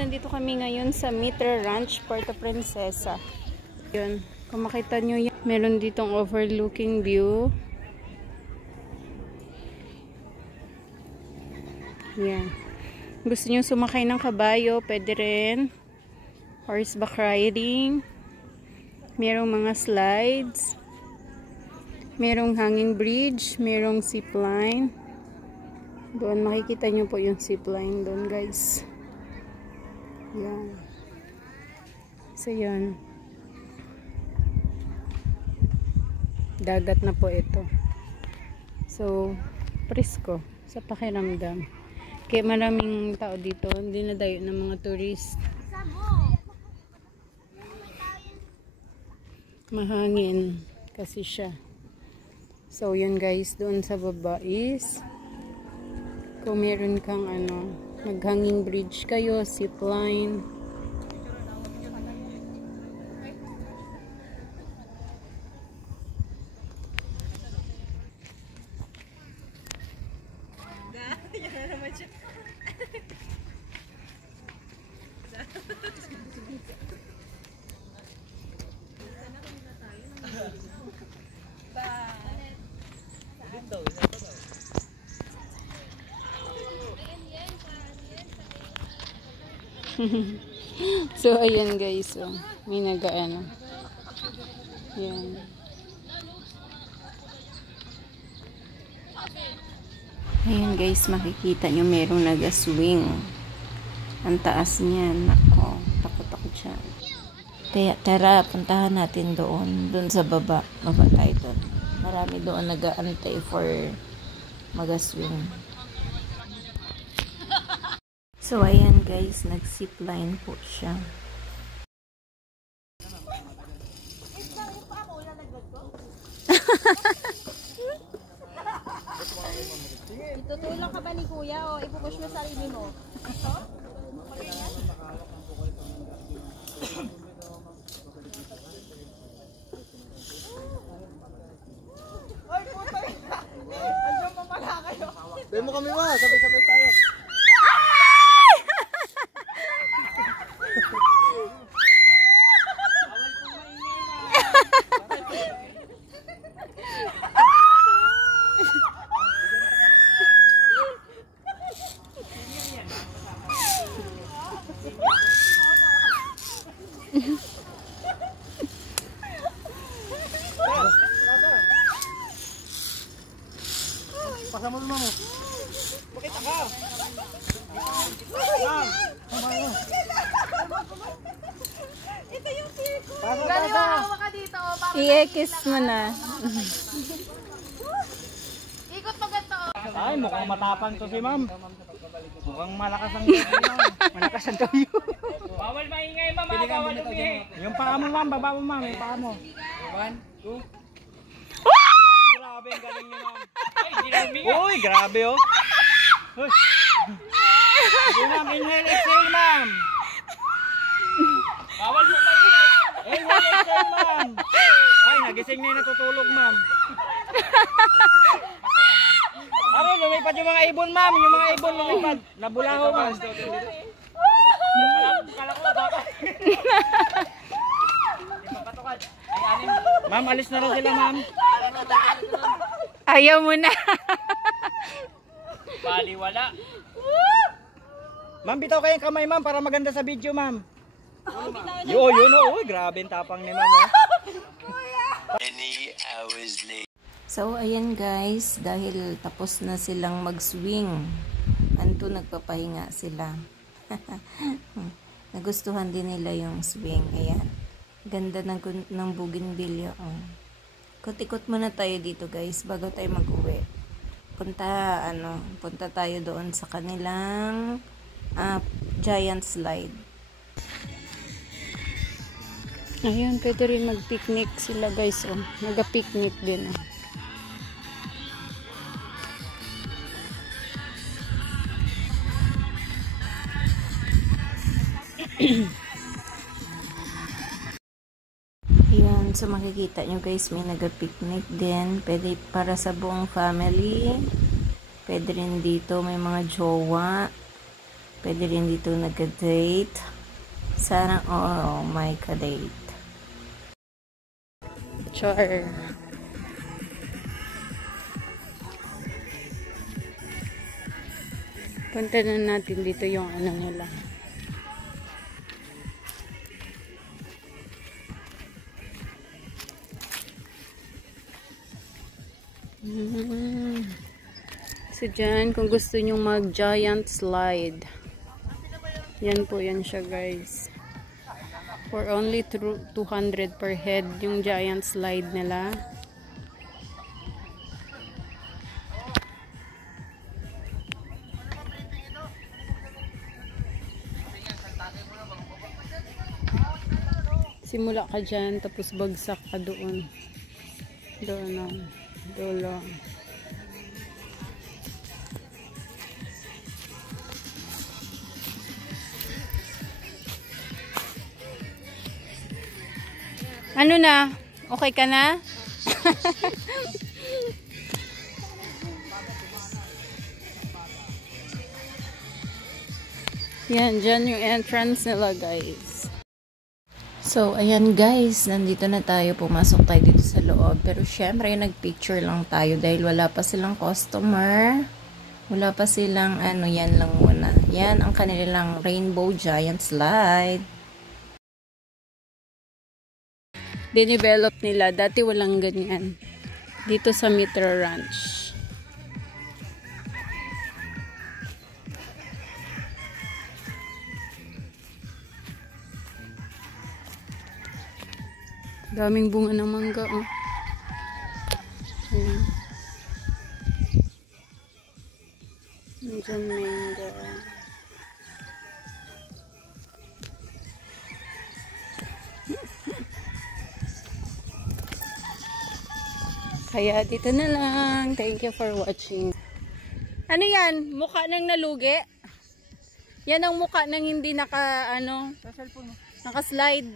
nandito kami ngayon sa Mitra Ranch, Puerto Princesa. Yun, kung makita nyo yan, meron ditong overlooking view. Yan. Gusto nyo sumakay ng kabayo, pwede rin. Horseback riding. Merong mga slides. Merong hanging bridge. Merong zipline. Doon, makikita nyo po yung zipline doon, guys. Yan. So, yun. Dagat na po ito. So, presko sa pakiramdam. Kaya maraming tao dito. Hindi na dayo ng mga tourist. Mahangin kasi siya. So, yun guys. Doon sa baba is kung meron kang mag-hanging bridge kayo, zipline. So, ayan guys. So, may nag-ano. Ayan. Ayan guys, makikita nyo merong nag-swing. Ang taas niyan. Ako, takot ako dyan. Tara, puntahan natin doon. Doon sa baba. Baba tayo doon. Marami doon nag-aantay for mag-swing. So, ayan guys, nag-zipline po siya. Tutulong ka ba ni kuya o ipupush mo sarili mo? Ito? Oy, puto! Andiyan pa pala kayo. Dahil mo kami ba? Sabay-sabay tayo. Pasama mo mo. Bakit ka? Ito yung circle. Pasa. Ka dito. I-kiss mo na. Ikot mo ganito. Ay, mukhang matapang to si ma'am. Mukhang malakas ang gabi, ma'am. Malakas ang gabi. Bawal maingay, ma'am. Bawal umihi. Yung paa mo, ma'am. Baba mo, ma'am. Yung paa mo. 1, 2. Grabe, ang galing niyo, ma'am. Ay, di na umihi. Uy, grabe, oh. Uy. Sige, ma'am. Inhale, exhale, ma'am. Bawal mo maingay. Inhale, exhale, ma'am. Ay, nagising na yung natutulog, ma'am. Ano, lumipad yung mga ibon, ma'am. Yung mga ibon lumipad. Nabulaho, ma'am. Kala ko baka. Ma'am, alis na rin sila, ma'am. Ayaw mo na. Baliwala. Ma'am, bitaw kayong kamay, ma'am, para maganda sa video, ma'am. Yun, oh. Uy, grabe ang tapang ni ma'am, oh. Many hours later. So, ayan guys, dahil tapos na silang mag-swing, anto nagpapahinga sila. Nagustuhan din nila yung swing. Ayan. Ganda ng bougainvillea. Oh. Ikot-ikot muna tayo dito guys, bago tayo mag-uwi. Punta tayo doon sa kanilang giant slide. Ayun, pwede rin mag-picnic sila guys. Oh. Nag-picnic din. Oh. Ayan, so makikita nyo guys, may nag-picnic din. Pwede para sa buong family. Pwede rin dito, may mga jowa. Pwede rin dito nag-date. Sarang oh my ka-date. Char. Punta na natin dito yung ano nila. So dyan, kung gusto nyo mag giant slide, yan po yan siya guys. For only 200 per head yung giant slide nila. Simula ka dyan, tapos bagsak ka doon. Doon dulo. Ano na? Okay ka na? Yan, dyan yung entrance nila guys. So, ayan guys, nandito na tayo. Pumasok tayo dito sa loob. Pero syempre, nagpicture lang tayo dahil wala pa silang customer. Wala pa silang ano, yan lang muna. Yan ang kanilang Rainbow Giant Slide. Dinevelop nila. Dati walang ganyan. Dito sa Mitra Ranch. Daming bunga ng mangga, oh. Ayan. Nandiyan mangga. Kaya dito na lang. Thank you for watching. Ano yan? Mukha nang nalugi? Yan ang mukha nang hindi naka, ano? Naka-slide.